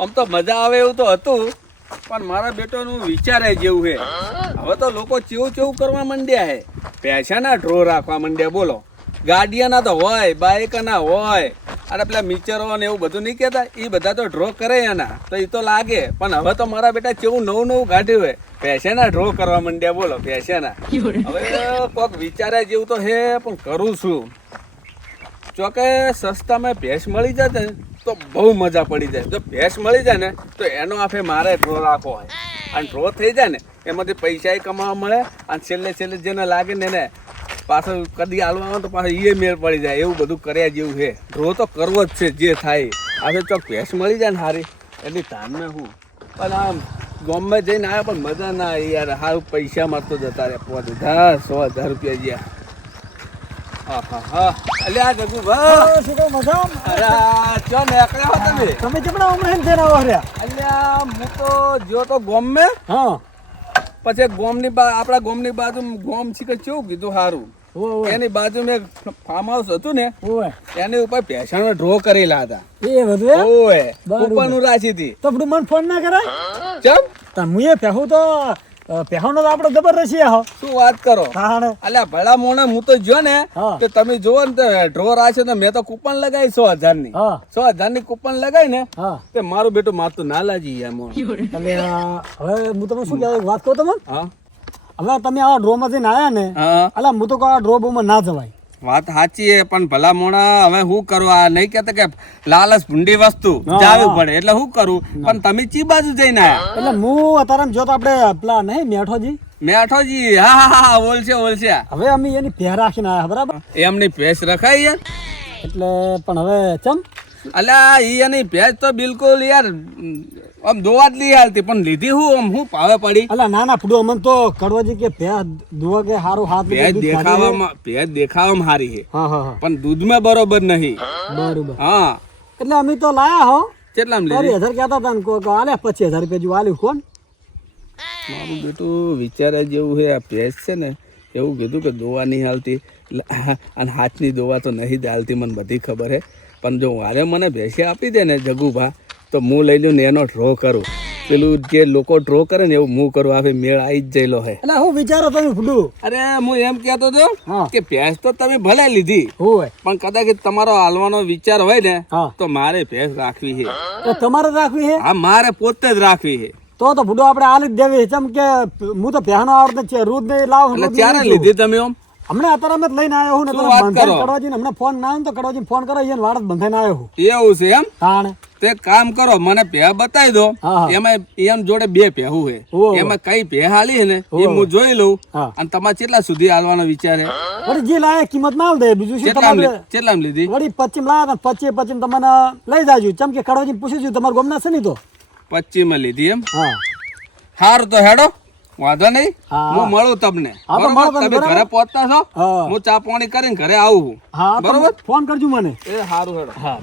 આમ તો મજા આવે એવું તો હતું, પણ મારા બેટાનું વિચારે જેવું છે. હવે તો લોકો ચેવું ચેવું કરવા માંડ્યા છે. પૈસાના ડ્રો રાખવા માંડ્યા. બોલો, ગાડીયાના તો હોય, બાઇકના હોય, અને પેલા મિચરો ને એવું બધું નહીં કહેતા, એ બધા તો ડ્રો કરે એના તો એ તો લાગે. પણ હવે તો મારા બેટા કેવું નવું નવું કાઢ્યું હોય, પૈસાના ડ્રો કરવા માંડ્યા. બોલો, પૈસાના. હવે કોઈક વિચારે જેવું તો હે, પણ કરું છું. જોકે સસ્તામાં ભેંસ મળી જાય ને તો બહુ મજા પડી જાય. જો ભેંસ મળી જાય ને તો એનો આફે મારે ડ્રો રાખવો હોય, અને ડ્રો થઈ જાય ને એમાંથી પૈસા કમાવા મળે, અને છેલ્લે છેલ્લે જેને લાગે ને એને પાછળ કદી હાલવા આવે તો પાછળ એ મેળ પડી જાય. એવું બધું કર્યા જેવું છે. ડ્રો તો કરવો જ છે, જે થાય. આજે ચોક ભેંસ મળી જાય ને સારી, એટલી ધાનમાં હું. પણ આમ ગામમાં જઈને આવ્યા પણ મજા ના આવી યાર. સારું પૈસા મળતો જતા રહ્યા, 5000 100,000 રૂપિયા જ્યાં. અલ્યા જગુભા, શું કહો મજા? અરે ચો નીકળ્યા હો તમે? તમે જમણા ઉમરેન થઈને આવો રહ્યા? અલ્યા હું તો જો તો ગોમ હા. પછી ગોમની આપણા ગોમની બાજુ ગોમ છે કે કેવું કીધું સારું, એની બાજુ મેં ફાર્મ હાઉસ હતું ને, એની ઉપર ભેંસાનો ડ્રો કરેલા હતા. એ બધું ઓય કૂપન રાખી હતી. તો બધું મને ફોન ના કરાય? ચમ તમે એ પહેવું તો પહેવાનો તો આપણો જબરદસ્ત છે. હો શું વાત કરો? તાણે અલ્યા ભલા મોણે હું તો જો ને તો તમે જોવો ને ડ્રો રાખે તો મેં તો કૂપન લગાવી 100,000 ની. 100,000 ની કૂપન લગાવી ને તે મારું બેટું મારતું ના લાજી યાર મોણ. એટલે હવે હું તમને શું કહેવાય વાત કહું તમને? હા, હવે તમે આ ડ્રો માંથી આયા ને, અલા હું તો કહું આ ડ્રો બોમાં ના જવાય. વાત સાચી છે, પણ ભલા મોણા હવે શું કરવા? નહીં કેતા કે લાલચ ભૂંડી વસ્તુ જાવી પડે એટલે શું કરું? પણ તમે ચી બાજુ જઈને આયા? એટલે હું અત્યારે જો તો આપણે પેલા નહીં મેઠોજી, મેઠોજી, હા હા હા, ઓલશે ઓલશે. હવે અમે એની પહેર રાખીને આયા બરાબર. એમની ભેંસ રખાય યાર. એટલે પણ હવે ચમ અલ્યા ઈ એની ભેંસ તો બિલકુલ યાર આમ દોવા જ લઈ હાલતી, પણ લીધી હું આમ હું ભાવે પડી. અલા ના ના ફૂડો અમન તો કડવાજી કે ભેંસ દુવા કે હારું હાથ ભેંસ દેખાવામાં હારી છે, હા હા હા, પણ દૂધમાં બરોબર નહીં. બરોબર. હા, એટલે અમે તો લાયા હો. કેટલામ તારી લીધી? 1000 કહેતા હતા ને કોઈ આલે 25,000 રૂપિયા જેવું આલ્યું. કોણ? મારું બેટું વિચારે જેવું છે. આ ભેંસ છે ને એવું કીધું કે દોવા નહીં હાલતી, અને હાથની દોવા તો નહીં જ હાલતી, મને બધી ખબર છે. પણ જો વારે મને ભેંસે આપી દે ને જગુભા, તો હું લઈ લઉં ને એનો ડ્રો કરું. પેલું જે લોકો ડ્રો કરે ને એવું હું કરું. આવે મેળ આવી જ જયેલો હે. એટલે હું વિચારો તમે ફૂડું? અરે હું એમ કહેતો હતો કે ભેંસ તો તમે ભલે લીધી હોય, પણ કદાચ તમારો હાલવાનો વિચાર હોય ને હા તો મારે ભેંસ રાખવી છે. તો તમારે રાખવી છે? હા, મારે પોતે જ રાખવી છે. તો ફૂડો આપણે આલી જ દેવી. ચમ કે હું તો પહેનો આવડતો છે, રોજ નહીં લાવ. એટલે ક્યારે લીધી તમે? આમ હમણાં અત્યારે અમે લઈને આવ્યો હું ને, શું વાત કરો? કડવાજી હમણાં ફોન ના આવે તો કડવાજી ફોન કરો, એને વાડ બંધાઈને આવ્યો હું. એવું છે એમ? તાણે તે કામ કરો, મને ભે બતાવી દો. હા. એમાં એમ જોડે 2 ભેહું છે. ઓહો. એમાં કઈ ભે હાલી છે ને એ હું જોઈ લઉં. હા. અને તમારે કેટલા સુધી હાલવાનો વિચાર છે? વળી જે લાયા કિંમત ના દે. બીજું શું તમારે કેટલામ લીધી? વળી 25 લાયા હતા, 25 તમને લઈ જાજો. ચમ કે કડવાજી પૂછી જો તમારે ગમના છે નહીં તો 25 માં લીધી એમ? હા સારું તો હેડો, વાંધો નહીં. હા. હું મળું તમને. હા, તો બરોબર? મળો તમે, તમે ઘરે પહોંચતા છો, હા. હું ચા પાણી કરીને ઘરે આવું છું. હા બરોબર? ફોન કરજો મને. એ સારું હેડો. હા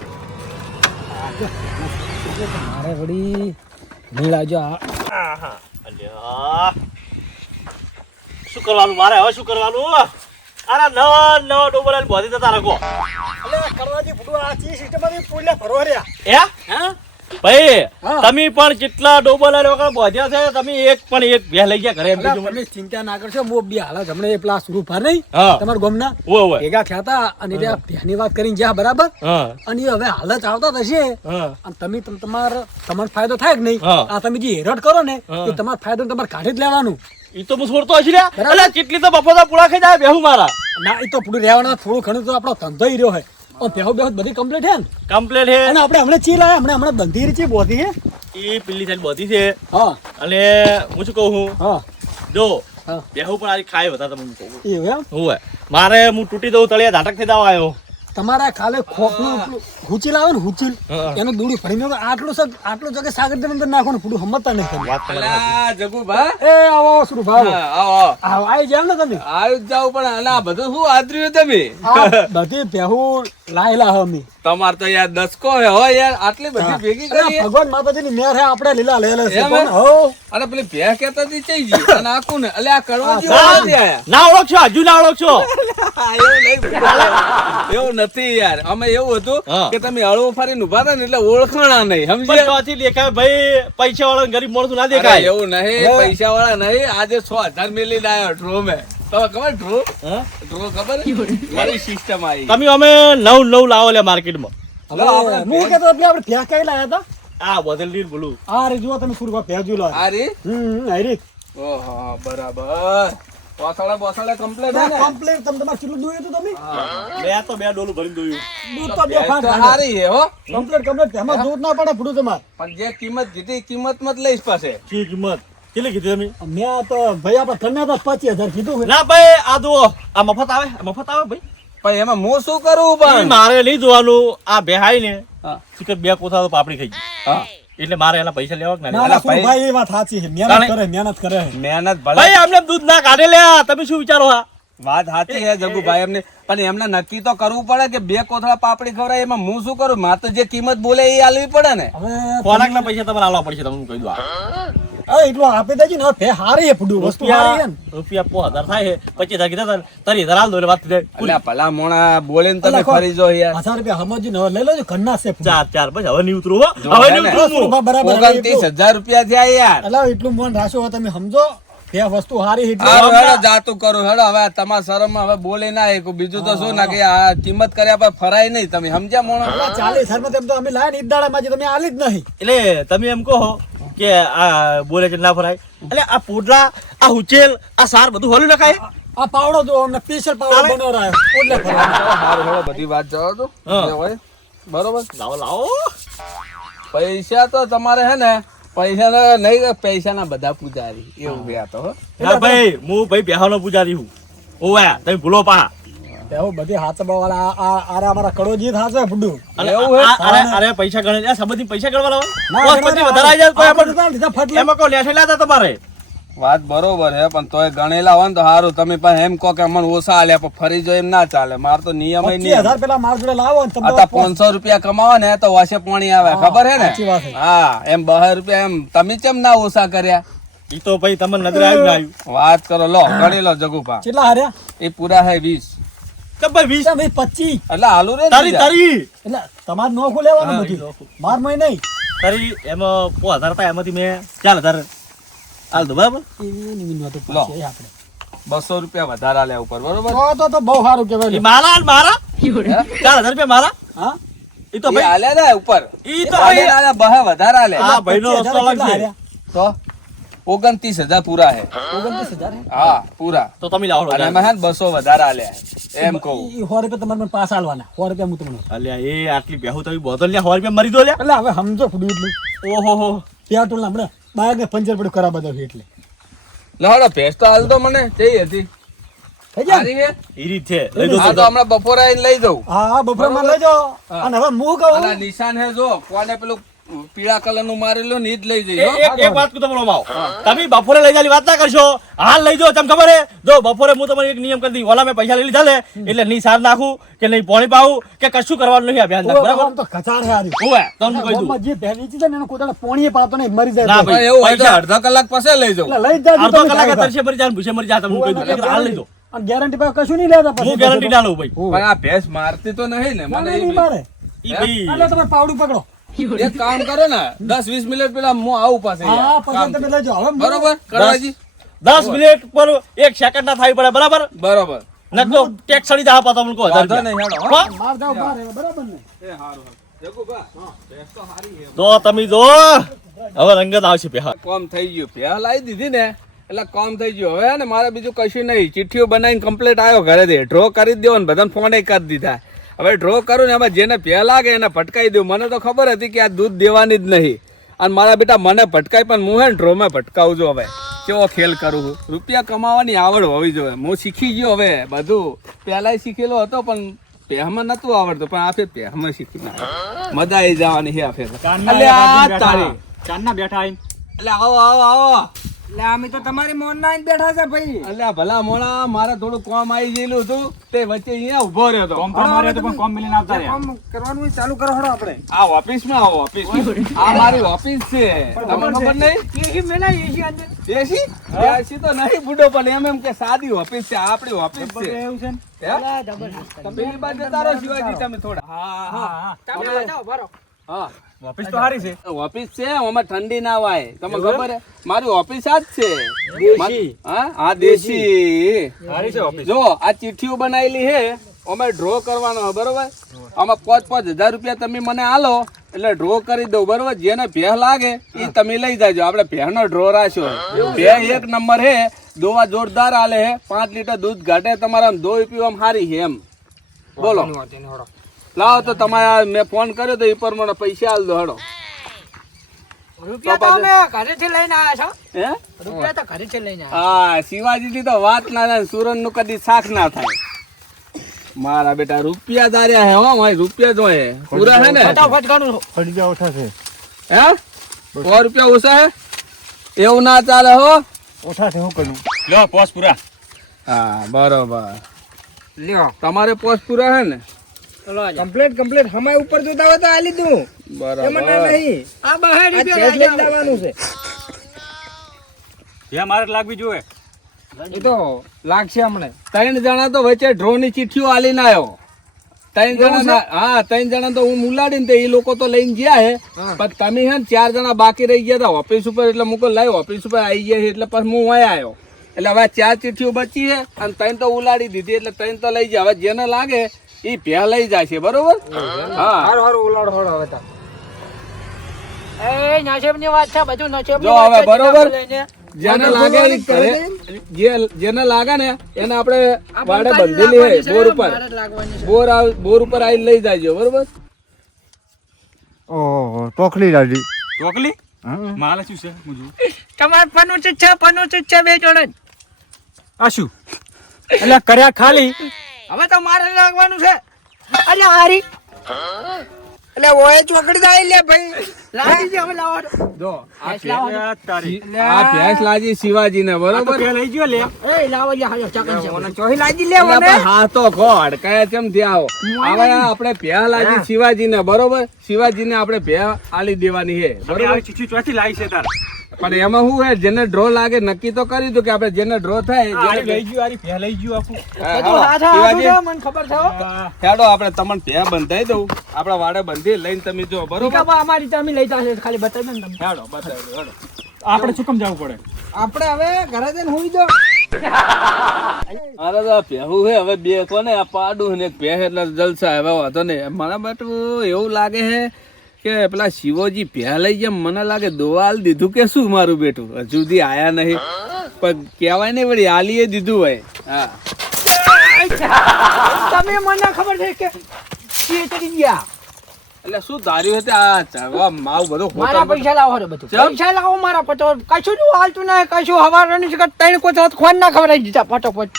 મારે વળી નહીં લાવજો. શું કરવાનું મારે હવે? શું કરવાનું? અરે નવા નવા ડોબલા બોધી જતા રાખો. એટલે કડવાજી ફૂડો આ ચી સિસ્ટમમાંથી પૂલે ભરવા રહ્યા. હે ભાઈ, હા. તમે પણ કેટલા ડોબલા વગર બોધ્યા છે? તમે એક પણ એક ભે લઈ ગયા ઘરે? એમ કીધું મને. તમે ચિંતા ના કરશો. મો બી હાલત હમણે એ પેલા સુરૂફા નહીં હા. તમારા ગામના ઓય ભેગા થયા હતા, અને એટલે ભેની વાત કરીને જ્યાં બરાબર, હા અને એ હવે હાલત આવતા થશે, હા અને તમે તમારો ફાયદો થાય કે નહીં? હા. આ તમે જે હેરટ કરો ને હા. એ તમારો ફાયદો તમારે કાઢી જ લેવાનું. ઈ તો હું છોડતો હશે લ્યા. બરાબર. અલા કેટલી તો બફોદા પૂળા ખાઈ જાય બેહું મારા. ના એ તો પૂરું રહેવાના, થોડું ઘણું તો આપણો ધંધો ઈ રહ્યો હોય. બેહો બધી કમ્પ્લીટ છે ને, કમ્પ્લેટ હે. અને આપણે હમણાં ચી લાયા, હમણાં બંધી રહી છે બોધી છે. ઈ પેલી સાઈડ બોધી છે. હા અને હું શું કહું છું, હા જો હા બેહું પણ આજે ખાય હતા તમને કહું. એવું એમ? હોય મારે હું તૂટી દઉં તળિયા ઝાટક થઈ દાવા આવ્યો. તમારા ખાલે ખોખનું હુચીલ આવે ને, હુચીલ હા. એનું દૂડી ફરી મેં આટલું જગ્યા સાગર અંદર નાખો ને પૂરું સમજતા નહીં તમે. વાત તમારી સાચી. અલા જગુભા, એ આવો સુરુ ભાવ હા, આવો. આવો આવી જાવ ને તમે. આવ્યું જ જાવ, પણ અલા બધું શું આદર્યું તમે? આ બધી પહેવું લાયેલા હો અમે તમાર તો યાર દસકો હે હો યાર આટલી બધી ભેગી અરે કરી ભગવાન માતાજીની મેર હે આપણે લીલા લેલા છે એમ પણ હે? હો અને પેલી ભે કહેતા હતી ચઈ ગઈ અને આખું ને એટલે આ કડવાજી હા, વાળા નથી આયા ના ઓળખશો હજુ ના ઓળખશો એવું નહીં એવું નથી યાર અમે એવું હતું હા. કે તમે હળવો ફરીને ઉભા હતા ને એટલે ઓળખાણા નહીં પણ સમજ્યા ચોથી દેખાય ભાઈ પૈસા વાળા ગરીબ માણસ ના અરે દેખાય એવું નહીં હવે- પૈસા વાળા નહીં આજે 6,000 મેલીને આવ્યો ડ્રો મેં તમે ખબર ડ્રો હા? ડ્રો ખબર મારી સિસ્ટમ આવી તમે અમે નવ લાવો લે માર્કેટમાં હલો, આપણે હું કહેતો એટલે આપણે ભેં કઈ લાયા હતા આ બોતલ ની બોલું આ રે જુઓ તમે સુરગા ભેજુ લા આ રી હરી ઓહો બરાબર બોસાડા કમ્પ્લીટ હે ને કમ્પ્લીટ તમે તમારે કેટલું દોયું હતું તમે મેં તો 2 ડોલું ભરીને દોયું દૂધ તો બે ફાટ તો હારી હે હો કમ્પ્લીટ એમાં દૂધ ના પડે ફૂડું તમારે પણ જે કિંમત કીધી કિંમત મત લઈશ પાસે શી કિંમત કેટલી કીધી તમે મેં તો ભાઈ આપણે તને તો 25,000 કીધું છે. ના ભાઈ આ જુઓ આ મફત આવે ભાઈ પણ એમાં હું શું કરું ઈ પણ મારે નહીં જોવાનું આ બેહાઈ ને હા. ચિકન 2 કોથા તો પાપડી ખાઈ ગઈ. હા. એટલે મારે એના પૈસા લેવા કે ના ના લેવા? ના સુરભાઈ એ વાત સાચી છે મહેનત કરે મહેનત ભલે ભાઈ અમને દૂધ ના કાઢે લે તમે શું વિચારો હા વાત સાચી છે જગુભાઈ એમને પણ એમને નક્કી તો કરવું પડે કે 2 કોથળા પાપડી ખવડાય એમાં હું શું કરું મારે તો જે કિંમત બોલે એ આલવી પડે ને હવે ખોરાક ના પૈસા તમારે આલવા પડશે તમને હું કહી દઉં હવે એટલું આપી દેજે ને હવે ભે હારી છે ફૂડું વસ્તુ હારી છે ને રૂપિયા 5,000 થાય છે 25,000 કીધા હતા ને, 30,000 આલ દો એટલે વાત થઈ જાય. અલ્યા ભલા મોણા બોલે ને તમે અલા, ફરી જો યાર 1000 રૂપિયા સમજીને હવે લઈ લેજો ઘરના છે ફૂડું. ચાર પછી હવે નહીં ઉતરું હો. જો હવે હે નહીં ને. ઉતરું હું. સુરભા બરાબર હવે એટલું. 29,000 રૂપિયા થયા યાર અલા એટલું મન રાખ્યો હોય તમે સમજો કે આ વસ્તુ હારી છે હારું એટલે હેડો જાતું કરું હેડો હવે તમારા શરમમાં હવે બોલે ના એક બીજું તો શું ના કે આ કિંમત કર્યા પર ફરાય નહીં તમે સમજ્યા મોણા 40,000 માં તેમ તો અમે લાયા ને ઈ દાડામાં જે તમે આલી જ નહીં એટલે તમે એમ કહો કે આ બોલે છે ના ફરાય એટલે આ પોડલા આ હુચેલ આ સાર બધું હોલું નખાય આ પાવડો જો અમને સ્પેશિયલ પાવડો તારે- બનાવરાયો એટલે ફરવા હારું હેડો બધી વાત જવા દો હા. જે હોય બરોબર લાવો પૈસા તો તમારે હે ને પૈસા નહીં પૈસાના બધા પૂજારી એવું બે આ તો હો. ના ભાઈ હું ભાઈ બેહાનો પૂજારી હું ઓવે તમે ભૂલો પા એવું બધી હાથબા વાળા આ અમારા કડોજી થાશે ફૂડું અને એવું હે? અરે અરે પૈસા ગણે આ સંબંધી પૈસા ગણવા લાવો ના, બસ ગણવા પછી વધારે આવી જાય કોઈ આપણે આપણે લીધા ફટ લે. એમાં કોઈ લેશે લાતા તમારે વાત બરોબર હે પણ તોય ગણેલા હોય ને તો સારું તમે પણ એમ કહો કે અમને ઓછા આલ્યા પણ ફરી જો એમ ના ચાલે માર તો નિયમ ય નહીં 25,000 પેલા માર જોડે લાવો ને તમને આ 500 રૂપિયા કમાવો ને તો વાસે પાણી આવે ખબર હે ને સાચી વાત છે. હા એમ 2 રૂપિયા એમ તમે કેમ ના ઓછા કર્યા ઈ તો ભાઈ તમને નજરે આવ્યું ના આવ્યું વાત કરો લો ગણી લો જગુભા કેટલા હાર્યા એ પૂરા હે 20 કે ભાઈ 20 ભાઈ 25 એટલે હાલું રે ને તારી બીજા. તારી એટલે તમારે નોખું લેવાનું હા, બધું નોખું. માર મોય નહીં તારી એમાં 5,000 હતા એમાંથી મેં 4,000 હાલ દો બરાબર એની વિનવા તો લો. પછી આપણે 200 રૂપિયા વધારે આલ્યા ઉપર બરોબર તો બહુ સારું કહેવાય ઈ મારા અને મારા 4,000 રૂપિયા મારા હા ઈ તો એ ભાઈ આલ્યા ને ઉપર ઈ તો ભાઈ આલ્યા બહે વધારે આલ્યા આ ભાઈનો 25,000 રસ્તો અલગ કેટલા છે હાર્યા? તો 29,000 પૂરા હે 29,000 હે? હા પૂરા તો તમે લાવો અને એમાં હે ને 200 વધારે આલ્યા હે. એમ કહું ઈ 100 રૂપિયા તમારે મને પાસ આલવાના 100 રૂપિયા હું તમને અલ્યા એ આટલી બેહુ તમે બોતલ લ્યા 100 રૂપિયા મરી દો લ્યા એટલે હવે સમજો ફૂડું એટલું ઓહો હો ત્યાં ટોલ હમણાં બાયર ને પંચર પડ્યું ખરાબ બધા એટલે લહડો ભેંસ તો હાલ દો મને જઈ હતી થઈ જાય સારી હે ઈ રીત છે લઈ દો આ તો હમણાં બપોરે આવીને લઈ જવું હા બપોર માં લઈ જાઓ હા. અને હવે હું કહું અને આ નિશાન હે જો કોને પેલું પીળા કલર નું મારેલું ને ઈ જ લઈ જઈ એક વાત કહું તમને માવો તમે બપોરે લઈ જવાની વાત ના કરશો હાલ લઈ જાઓ તમને ખબર હે જો બપોરે હું તમને એક નિયમ કરી દી ઓલા મેં પૈસા લઈ લીધા લે એટલે નહીં સાર નાખું કે નહીં પાણી પાવું કે કશું કરવાનું નહીં અભિયાન બરાબર આમ તો કચાડ હે હારી ઓવે તમને કહી દઉં ગામમાં જે ભેં વેચી છે ને એને કોદાળે પોણીએ પાતો નહીં મરી જાય ના તો. ભાઈ. એવું હોય તો પૈસા. અડધા કલાક પછી લઈ જવું એટલે લઈ જ જાજો અડધો તમે કલાક સાહેબ. તરસે મરી જાય ભૂસે મરી જાય તમને કહી દઉં એટલે હાલ લઈ દો અને ગેરંટી પાસે કશું નહીં લેતા પછી હું ગેરંટી ના લઉં ભાઈ પણ આ ભેંસ મારતી તો નહીં ને ના, મને ના, એ નહીં મારે ઈ ભાઈ એટલે તમે પાવડું પકડો એક કામ કરો ને 10-20 મિનિટ પેલા હું આવું પાસે યાર. હા પછી કામ તમે છે. લઈ જાઓ હવે બરોબર કરવાજી 10 મિનિટ પર 1 સેકન્ડ ના થાય પડે બરાબર બરોબર નકર ટેક્સ સડી જા પાતો તમને કહો વાંધો નહીં હેડો હો. માર જાવ બહાર હવે, બરાબર ને એ હારું હારું. જગુભા, ભેંસ તો હારી હે. તો તમે જો હવે રંગત આવશે પેહા કોમ થઈ ગયું ભેહ લાવી દીધી ને એટલે કોમ થઈ ગયું હવે ને મારે બીજું કશું નહીં ચિઠ્ઠીઓ બનાવીને કમ્પ્લીટ આવ્યો ઘરેથી ડ્રો કરી જ દેવો ને બધાને ફોન કરી દીધા હવે ડ્રો કરું ને એમાં જેને ભેહ લાગે એને ભટકાઈ દઉં મને તો ખબર હતી કે આ દૂધ દેવાની જ નહીં અને મારા બેટા મને ભટકાય પણ હું હે ને ડ્રોમાં ભટકાવું છું હવે કેવો ખેલ કરું છું રૂપિયા કમાવાની આવડ હોવી જોઈએ હું શીખી ગયો હવે બધું પહેલાંય શીખેલો હતો પણ પહેમાં નતું આવડતું પણ આ ફેર પહેમાં શીખી નાખ્યું. મજા આવી જવાની છે આ ફેર. અલ્યા આ તારી ચાંદના બેઠા આવીને એટલે આવો આવો આવો એટલે અમે તો તમારી મોન ના બેઠા છે ભાઈ. અલ્યા ભલા મોણા મારે થોડું કોમ આવી ગયેલું હતું તે વચ્ચે અહીંયા ઊભો રહ્યો હતો. કામ કરવાનું હોય ચાલુ કરો હળો આપણે. આ ઓફિસમાં આવો ઓફિસમાં. આ મારી ઓફિસ છે તમને ખબર નહીં? દેશી દેશી તો નહીં બુડો પણ એમ કે સાદી ઓફિસ છે આ આપણી ઓફિસ છે. હે? પેલી બાજુ જતા રહો શિવાજી તમે થોડા. હા ઓફિસ તો સારી છે. ઓફિસ છે આમાં ઠંડી ના વાય તમને ખબર હે મારી ઓફિસ આ જ છે. હા દેશી સારી છે ઓફિસ. જો આ ચિઠ્ઠીઓ બનાવેલી છે અમે ડ્રો કરવાનો છે, બરોબર. આમાં 5,000 રૂપિયા તમે મને આલો એટલે ડ્રો કરી દઉં, બરોબર. જેને ભેહ લાગે એ તમે લઈ જાજો. આપણે ભેહનો ડ્રો રાખ્યો. ભેહ 1 નંબર હે, દોવા જોરદાર આલે હે, 5 લીટર દૂધ ઘાટે તમારા દોઈ પીવામાં સારી છે એમ. બોલો લાવો તો તમારા મેં ફોન કર્યો તો એ પર મને પૈસા આલ દો હડો. રૂપિયા તો અમે ઘરેથી લઈને આવ્યા છો. હે? રૂપિયા તો ઘરેથી લઈને હા શિવાજીની તો વાત ના થાય, સુરન નું કદી શાક ના થાય. મારા બેટા રૂપિયા દાર્યા હે હો ભાઈ, રૂપિયા જો હે પૂરા હે ને. ફટાફટ ગણું. હે 100 રૂપિયા ઓછા હે એવું ના ચાલે હો. લો પોસ પૂરા. હા બરોબર લ્યો તમારે પોસ્ટ પૂરા હે ને. કમ્પ્લીટ હમાય ઉપર જોતા હોય તો આ લીધું. બરાબર એમાં ના નહીં. આ બહાર રૂપિયા લઈ જવાનું છે. ત્યાં મારે લાગવી જોઈએ. એ તો લાગશે હમણાં. 3 જણા તો વચ્ચે ડ્રો ની ચિઠ્ઠીઓ આલીને આવ્યો. 3 જણા હા 3 જણા તો હું મુલાડીને તે એ લોકો તો લઈને ગયા હે. પણ તમે હે ને 4 જણા બાકી રહી ગયા હતા ઓફિસ ઉપર એટલે મુકો લાવ ઓફિસ ઉપર આવી ગયા છે એટલે પછી હું અહીંયા આવ્યો. એટલે હવે 4 ચિઠ્ઠીઓ બચી છે અને 3 તો ઉલાડી દીધી એટલે 3 તો લઈ જાય. હવે જેને લાગે એ ભે લઈ જાય છે, બરોબર. હા હારું ઉલાડ હોડો હવે તો. એ નસીબની વાત છે, બધું નસીબની જો વાત હવે છે. બરોબર લઈને જેને લાગે ઈ ઘરે જેને લાગે ને એને આપણે વાડે બંધેલી હે બોર ઉપર. મારે જ લાગવાની છે. બોર ઉપર આવીને લઈ જાયજો, બરોબર. ટોકલી માલે શું છે મુજુ તમારે પનું છે બે જોડે જ. આ શું એટલે કર્યા ખાલી. હવે તો મારે લાગવાનું છે. અરે હારી એટલે ઓય ચોકડી દાઈ લે ભાઈ. લાગી દે હવે લાવો. જો આ તારી આ ભેંસ લાજી શિવાજીને, બરોબર. લઈ ગયો લે. એ લાવો જા હાલો ચકન છે. ઓને ચોહી લાગી લે એટલે ઓને. આપણે હા તો ખોડ કયા કેમ થયા આવો. હવે આપણે ભેંસ લાજી શિવાજીને, બરોબર. શિવાજીને આપણે ભેંસ આલી દેવાની છે, બરોબર. ચીઠી ચોથી લાવી છે તાર. પણ એમાં શું હે જેને ડ્રો લાગે નક્કી તો કરી દો કે આપણે જેને ડ્રો થાય લઈ ગયું આરી ભે લઈ ગયું આખું. બધું હાથ હાથ છે, મને ખબર છે હો. હેડો આપણે તમને ભેંસ બંધાઈ દઉં. આપણા વાડે બંધી લઈને તમે જો, બરોબર. ટીકાબા અમારી તમે લઈ જાશે ખાલી બતાવી દો ને તમે. હેડો બતાવી દો હેડો. આપણે શું કામ જવું પડે? આપણે હવે ઘરે જઈને હુઈ દો. અરે તો આ ભેહું હે હવે બે કોને આ પાડું ને એક ભેહ એટલે જલસા હવે વાંધો નહીં. મારા બેટું એવું લાગે હે કે પેલા શિવોજી ભેહ લઈ જેમ મને લાગે દોવાલ દીધું કે શું મારું બેટું હજુ સુધી આયા નહીં. પણ કહેવાય નહીં વળી આલીએ દીધું હોય. હા તમે મને ખબર છે કે ચડી ગયા. એટલે શું ધાર્યું હતું આ ચડવા માવ બધું મારા પૈસા લાવો રે બધું. ચમ? પૈસા લાવો મારા પતો. કશું જ હાલતું નહીં, કશું હવારનું છે કે 3 કોથળા ખોન ના ખવડાવી દીધા ફટોફટ.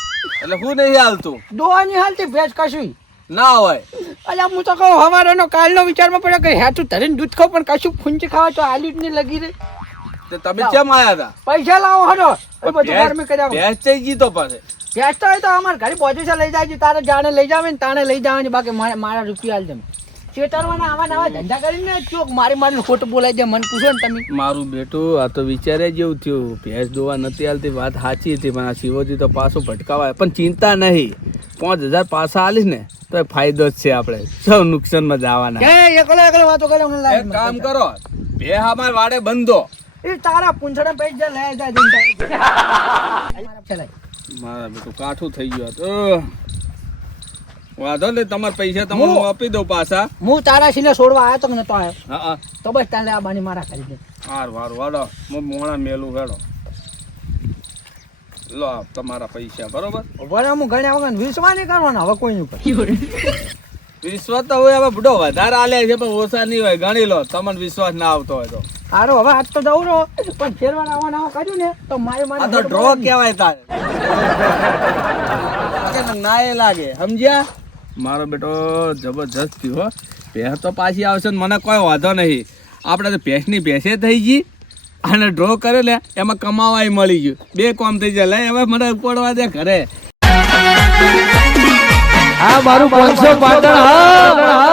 એટલે હું નહીં હાલતું દોવાની હાલતી ભેંસ કશું. ના હોય. અલ્યા હું તો કહું હવારનો કાલનો વિચારમાં પડ્યો કે હેઠું ધરીને દૂધ ખાવ પણ કશું ફૂંચી ખાવા તો આલી જ નહીં લગી રે. તે તમે કેમ આયા હતા? પૈસા લાવો હડો. એ બધું ભેંસ ઘરમાં કર્યા. ભેંસ થઈ ગઈ તો પાસે ભેંસ તો હોય તો અમારે ઘરે પહોંચી લઈ જાય છે. તારે જાણે લઈ જાવે ને તાણે લઈ જવાની. બાકી મારા રૂપિયા હાલ તમે ચેતરવાના આવા નવા ધંધા કરીને ચોક મારી ખોટું બોલાઈ દે. મને પૂછો ને તમે. મારું બેટું આ તો વિચારે જેવું થયું. ભેંસ દોવા નથી હાલતી વાત સાચી હતી પણ આ શિવજી તો પાછું ભટકાવાય. પણ ચિંતા નહીં, 5,000 પાછા આલીશ ને તો ફાયદો જ છે. આપણે સૌ નુકસાનમાં જવાના. એકલો વાતો કરે મને એક લાગે. કામ કરો ભેહ અમાર વાડે બંધો. એ તારા પૂંછડા પૈસા લઈ જાય. મારા બેટું કાઠું થઈ ગયું તો વાંધો નહીં. તમારા પૈસા તમને હું આપી દઉં પાછા. હું તારા સિલે છોડવા આવ્યો તો નતો આવ્યો હા હા તો બસ તારે આ બાની મારા કરી દે. હારું વાડો હું મોણા મેલું હેડો. લો આ તમારા પૈસા, બરોબર. વળે હું ગણ્યા વગર વિશ્વાસ નહીં કરવાનો હવે કોઈ ઉપર. વિશ્વાસ તો હોય હવે બુડો વધારે આલે છે પણ ઓછા નહીં હોય. ગણી લો તમને વિશ્વાસ ના આવતો હોય તો. સારું હવે આજ તો જવું રહો પણ ફેરવા આવવાનું કર્યું ને તો મારે આ તો ડ્રો કહેવાય તારે. ના એ લાગે સમજ્યા. મારો બેટો જબરજસ્ત થયો હો. ભેંસ તો પાછી આવશે ને મને કોઈ વાંધો નહીં. આપણે તો ભેંસની ભેંસે થઈ ગઈ અને ડ્રો કર્યો ને એમાં કમાવાય મળી ગયું, 2 કામ થઈ જાય. લે હવે મને ઉપડવા દે ઘરે. હા મારું 500 પાટણ હા